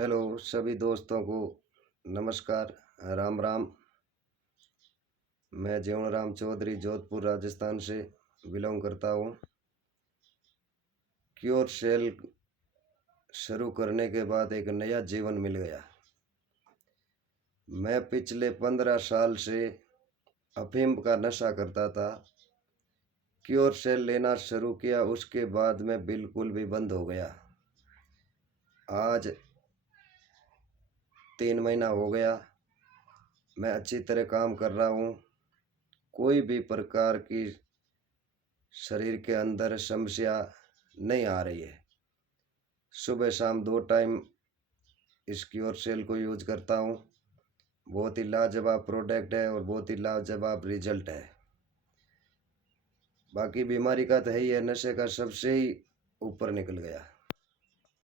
Hello सभी दोस्तों को नमस्कार। राम राम। मैं जीवन राम चौधरी जोधपुर राजस्थान से बिलोंग करता हूँ। क्योर सेल शुरू करने के बाद एक नया जीवन मिल गया। मैं पिछले 15 साल से अफीम का नशा करता था। क्योर सेल लेना शुरू किया, उसके बाद में बिल्कुल भी बंद हो गया। आज 3 महीना हो गया। मैं अच्छी तरह काम कर रहा हूँ। कोई भी प्रकार की शरीर के अंदर समस्या नहीं आ रही है। सुबह शाम 2 टाइम इस क्योर सेल को यूज करता हूँ। बहुत ही लाजवाब प्रोडक्ट है और बहुत ही लाजवाब रिजल्ट है। बाकी बीमारी का तो है ही है, नशे का सबसे ही ऊपर निकल गया।